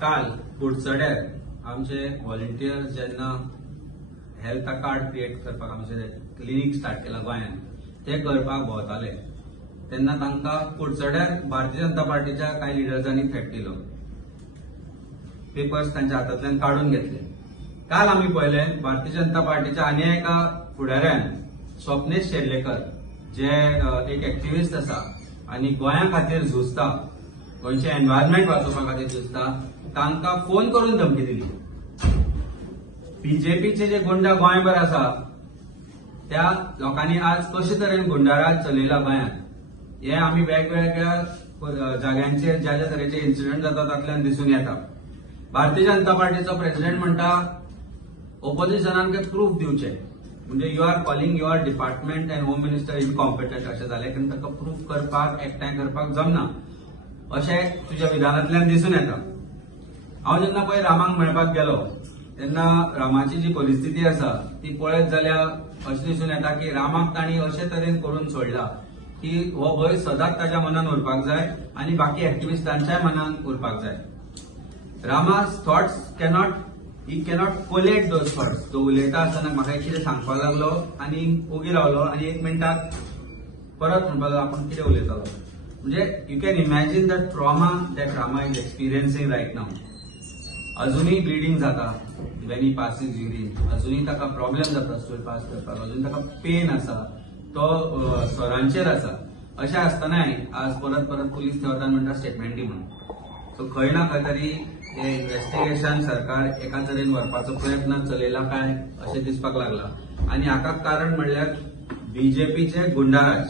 काल कुडचड्यार आमचे व्हॉलंटियर्स जेन्ना हेल्थ कार्ड क्रिएट करपाक आमचे क्लिनीक स्टार्ट केला गोंयांत ते करपाक भोंवताले तेन्ना तांकां कुडचड्यार भारतीय जनता पार्टीच्या कांय लिडर्सांनी थ्रेट दिलो. पेपर्स तांच्या हातांतल्यान काडून घेतले. काल आमी पळयले भारतीय जनता पार्टीच्या आनी एका फुडाऱ्यान स्वप्नेश शेर्लेकर जे एक एक्टिव्हिस्ट आसा आनी गोंया खातीर झुजता, गोंयचे एनवायरमेंट वाचोवपा खातीर झुजता, तांकां फोन करून धमकी दिली. बीजेपीचे जे गुंडा गोंयभर आसा त्या लोकांनी आज कशे तरेन गुंडाराज चलयला गोंयांत हे आमी वेगवेगळ्या जाग्यांचेर ज्या ज्या तरेचे इन्सिडंट जाता तातूंतल्यान दिसून येता. भारतीय जनता पार्टीचो प्रेसिडेंट म्हणटा ओपोजिशनान प्रूफ दिवचे, म्हणजे you are calling your department and home minister incompetent अशें जालें की ताका प्रूफ करपाक एकठांय करपाक जमना अशें तुज्या विधानांतल्यान दिसून येता. हांव जेन्ना पळय रामाक मेळपाक गेलो तेन्ना रामाची जी परिस्थिती आसा ती पळयत जाल्यार अशें दिसून येता की रामाक तांणी अशे तरेन करून सोडला की हो भंय सदांच ताच्या मनान उरपाक जाय आनी बाकी एक्टिव्हिस्टांच्याय मनान उरपाक जाय. रामा's thoughts he cannot collate those thoughts. तो उलयता आसतना म्हाका कितें सांगपाक लागलो आनी ओगी रावलो आनी एक मिनटाक परत म्हणपाक लागलो आपूण कितें उलयतालो. म्हणजे you can imagine the trauma that Rama is experiencing right now. अजूनही ब्लिडिंग जाता वेन ही पासीस युरिन, अजूनही ताका प्रॉब्लेम जाता स्टूल पास करपाक, अजून ताका पेन आसा, तो स्वरांचेर आसा. अशें आसतनाय आज परत परत पुलीस थंय वता म्हणटा स्टेटमेंट दी म्हणून. सो खंय ना खंय तरी हे इन्व्हेस्टिगेशन सरकार एका तरेन व्हरपाचो प्रयत्न चलयला काय अशें दिसपाक लागला. आनी हाका कारण म्हणल्यार बीजेपीचे गुंडाराज.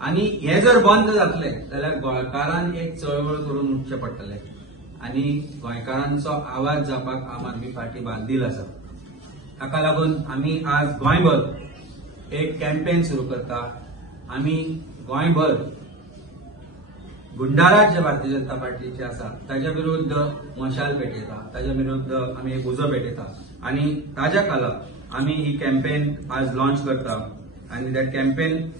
आनी हे जर बंद जातले जाल्यार गोंयकारांक एक चळवळ करून उठचे पडटले आनी गोंयकारांचो आवाज जावपाक आम आदमी पार्टी बांदील आसा. ताका लागून आमी आज गोंयभर एक कॅम्पेन सुरू करता. आमी गोंयभर गुंडाराज जे भारतीय जनता पार्टीचे आसा ताच्या विरुद्ध मशाल पेटयता, ताच्या विरुद्ध आमी एक उजो पेटयता आनी ताच्या खाला आमी ही कॅम्पेन आज लॉन्च करता. आनी दॅट कॅम्पेन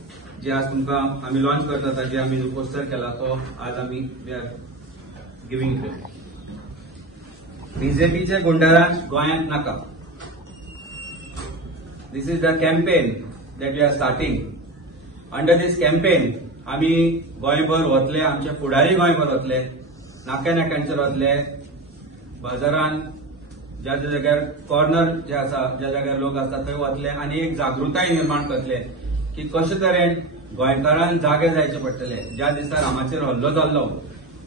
जे आज तुमकां आमी लॉन्च करता ताजे आमी जो पोस्टर केला तो आज आमी गिव्हिंग टू. बीजेपीचे गुंडाराज गोंयांत नाका. This is the campaign that we are starting. Under these campaign आमी गोंयभर वतले, आमचे फुडारी गोंयभर वतले, नाक्या नाक्यांचेर वतले, बाजारांत ज्या ज्या जाग्यार कॉर्नर जे आसा, ज्या जाग्यार लोक आसता थंय वतले आनी एक जागृताय निर्माण करतले की कशे तरेन गोंयकारांक जागे जायचे पडटले. ज्या दिसा रामाचेर हल्लो जाल्लो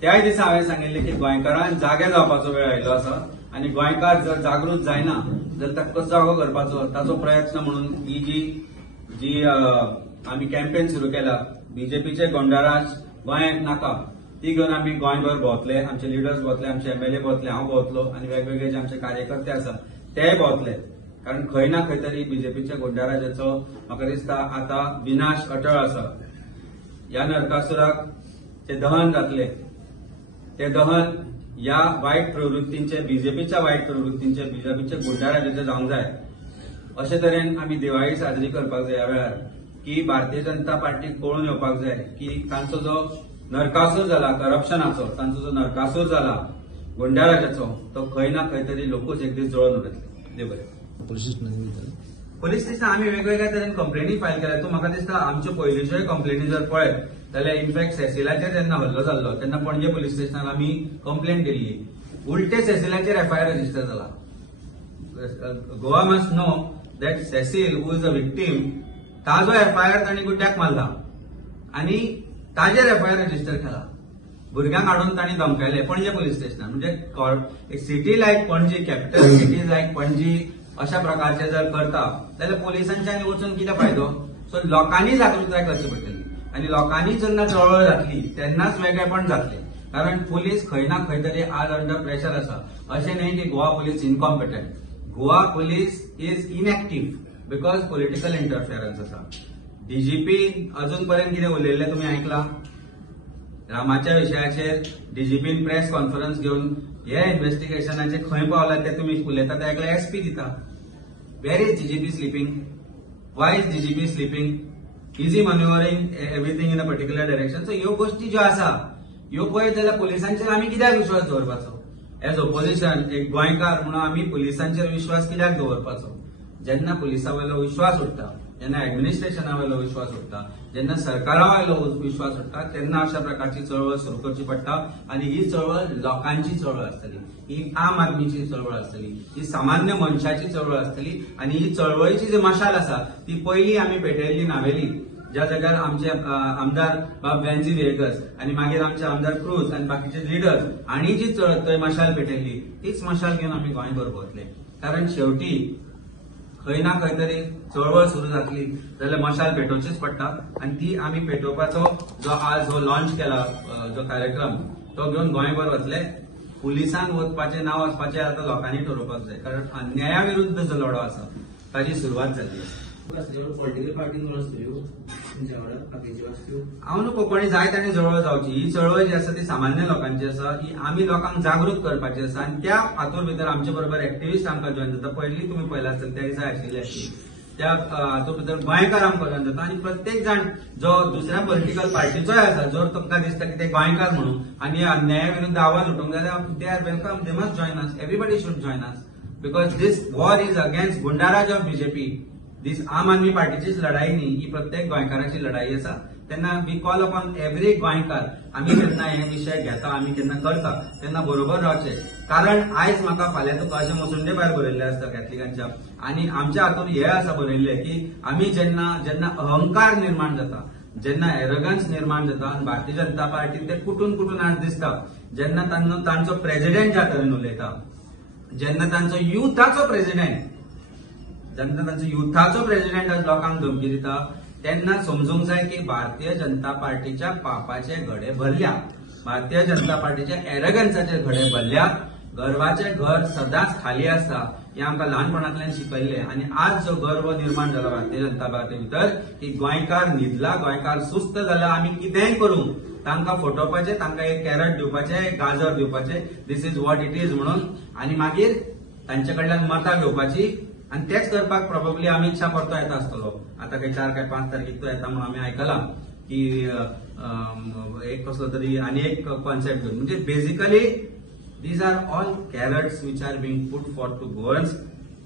त्याय दिसा हांवें सांगिल्लें की गोंयकारांक जागे जावपाचो वेळ आयिल्लो आसा आनी गोंयकार जर जागृत जायना जर ताका जागो करपाचो ताचो प्रयत्न म्हणून ही जी आमी कॅम्पेन सुरू केला बीजेपीचे गुंडाराज गोंयांत नाका ती घेवन आमी गोंयभर भोंवतले, आमचे लिडर्स भोंवतले, आमचे एमएलए भोंवतले, हांव भोंवतलो आनी वेगवेगळे जे आमचे कार्यकर्ते आसा तेय भोंवतले. कारण खंय ना खंय तरी बीजेपीच्या गुंडाराजाचो म्हाका दिसता आतां विनाश अटळ आसा. ह्या नरकासुराक ते दहन जातले, ते दहन ह्या वायट प्रवृत्तींचे, बीजेपीच्या वायट प्रवृत्तींचे, बीजेपीचे गुंडाराजाचे जावंक जाय. अशे तरेन आमी दिवाळी साजरी करपाक जाय ह्या वेळार की भारतीय जनता पार्टीक कळून येवपाक जाय की तांचो जो नरकासूर जाला करप्शनाचो, तांचो जो नरकासूर जाला गुंडाराजाचो तो खंय ना खंय तरी लोकूच एक दीस जळोवन उडयतले. देव बरें. पुलीस स्टेशन आमी वेगवेगळ्या तरेन कंप्लेनी फायल केल्या. तूं म्हाका दिसता आमच्यो पयलींच्योय कंप्लेनी जर पळयत जाल्यार इनफॅक्ट सेसिलाचेर जेन्ना हल्लो जाल्लो तेन्ना पणजे पुलीस स्टेशनार आमी कंप्लेन दिल्ली. उलटे सेसिलाचेर एफआयआर रजिस्टर जाला. Goa must know that Cecil who is a victim ताजो एफआयआर तांणी गुड्ड्याक मारला आनी ताजेर एफआयआर रजिस्टर केला. भुरग्यांक हाडून तांणी धमकायले पणजे पुलीस स्टेशनार. म्हणजे सिटी लायक पणजी, कॅपिटल सिटी लायक पणजी अशा प्रकारचे जर करता जाल्यार पुलिसांच्यानी वचून कितें फायदो. सो लोकांनी जागृताय करची पडटली आनी लोकांनी जेन्ना चळवळ जातली तेन्नाच वेगळेपण जातले. कारण पुलीस खंय ना खंय तरी आज अंडर प्रेशर आसा. अशें न्हय की Goa police incompetent. Goa police is inactive because political interference आसा. डीजीपी अजून पर्यंत कितें उलयल्लें तुमी आयकलां? रामाच्या विशयाचेर डीजीपीन प्रेस कॉन्फरन्स घेवन हे इन्व्हेस्टिगेशनाचे खंय पावला ते तुमी उलयता ते आयकल्यार एसपी दिता. Where is DGP sleeping? Why is DGP sleeping? Is he manoeuvring everything in a particular direction? So ह्यो गोष्टी ज्यो आसा ह्यो पळयत जाल्यार पुलिसांचेर आमी कित्याक विश्वास दवरपाचो? एज ऑपोजिशन एक गोंयकार म्हणून आमी पुलिसांचेर विश्वास कित्याक दवरपाचो? जेन्ना पुलिसा वयलो विश्वास उठता, जेन्ना एडमिनिस्ट्रेशना वयलो विश्वास उठता, जेन्ना सरकारा वयलो विश्वास उठता, तेन्ना अशा प्रकारची चळवळ सुरू करची पडटा. आणि ही चळवळ लोकांची चळवळ आसतली, ही आम आदमीची चळवळ आसतली, ही सामान्य मनशाची चळवळ आसतली. आणि ही चळवळीची जी मशाल आसा ती पयली आमी पेटयल्ली नावेली, ज्या जाग्यार आमचे आमदार बाब वेन्झी वेगस आणि मागीर आमचे आमदार क्रूज आणि बाकीचे लिडर्स आणि जी थंय मशाल पेटयल्ली तीच मशाल घेवन आमी गोंयभर भोंवतले. कारण शेवटी खंय ना खंय तरी चळवळ सुरू जातली जाल्यार मशाल पेटोवचीच पडटा. आणि ती आमी पेटोवपाचो जो लॉन्च केला जो कार्यक्रम तो घेवन गोंयभर वतले. पुलिसांक वचपाचें ना वचपाचें आतां लोकांनी थारोवपाक जाय, कारण अन्याया विरुद्ध जो लढो आसा ताची सुरवात जाल्ली आसा. पॉलिटिकल पार्टीन तुमच्या वांगडा बाकीच्यो आसच्यो हांव न्हू, कोणी जाय ताणी चळवळ जावची. ही चळवळ जी आसा ती सामान्य लोकांची आसा, ही आमी लोकांक जागृत करपाची आसा. आणि त्या हातूंत भितर आमचे बरोबर एक्टिव्हिस्ट आमकां जॉइन जाता. पयलीं तुमी पळयला आसतलें त्या दिसा आशिल्ली आसली, त्या हातूंत भितर गोंयकार आमकां जॉइन जाता. आणि प्रत्येक जाण जो दुसऱ्या पॉलिटिकल पार्टीचोय आसा, जर तुमकां दिसता की ते गोंयकार म्हणून आनी अन्याया विरुद्ध आवाज उठोवंक जाय, they are welcome, they must join us. Everybody should join us, because this war is against गुंडाराज of BJP. This Aam Aadmi पार्टीचीच लढाई न्ही, ही प्रत्येक गोंयकाराची लढाई आसा. तेन्ना वी कॉल अपॉन एवरी गोंयकार, आमी जेन्ना हे विशय घेता, आमी केन्ना करता तेन्ना बरोबर रावचे. कारण आयज म्हाका फाल्यां तुका अशें मुसुंडे भायर बरयल्ले आसता कॅथलिकांच्या, आनी आमच्या हातूंत हे आसा बरयल्ले की आमी जेन्ना अहंकार निर्माण जाता, जेन्ना एरोगन्स निर्माण जाता आणि भारतीय जनता पार्टी ते कुठून आज दिसता, जेन्ना तांचो प्रेसिडेंट ज्या तरेन उलयता, जेन्ना तांचो युथाचो प्रेसिडेंट आज लोकांक धमकी दिता, तेन्ना समजूंक जाय की भारतीय जनता पार्टीच्या पापाचे घडे भरल्या, भारतीय जनता पार्टीच्या एरोगन्साचे घडे भरल्या. गर्वाचे घर सदांच खाली आसता हे आमकां ल्हानपणांतल्यान शिकयल्ले. आणि आज जो गर्व निर्माण जाला भारतीय जनता पार्टी भितर की गोंयकार न्हिदला, गोंयकार सुस्त जाला, आमी कितेंय करूं तांकां फटोवपाचें, तांकां एक कॅरट दिवपाचें, एक गाजर दिवपाचें, this is what it is म्हणून, आणि मागीर तांचे कडल्यान मतां घेवपाची. आणि तेच करपाक प्रोबेबली अमित शाह परतो येता आसतलो. आता काही 4 काय 5 तारखेक तो येता म्हणून आमी आयकलां की एक कसलो तरी आनी एक कॉन्सेप्ट घेवन. म्हणजे basically these are all carrots which are being put forth to Goans,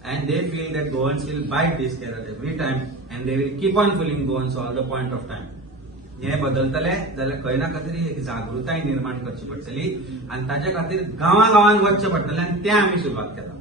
and they feel that Goans will bite this carrot every time and they will keep on fooling Goans all the point of time. हे बदलतले जाल्यार खंय ना खंय तरी एक जागृताय निर्माण करची पडटली आणि ताचे खातीर गांवां गांवांत वचचें पडटलें, आणि तें आमी सुरवात केला.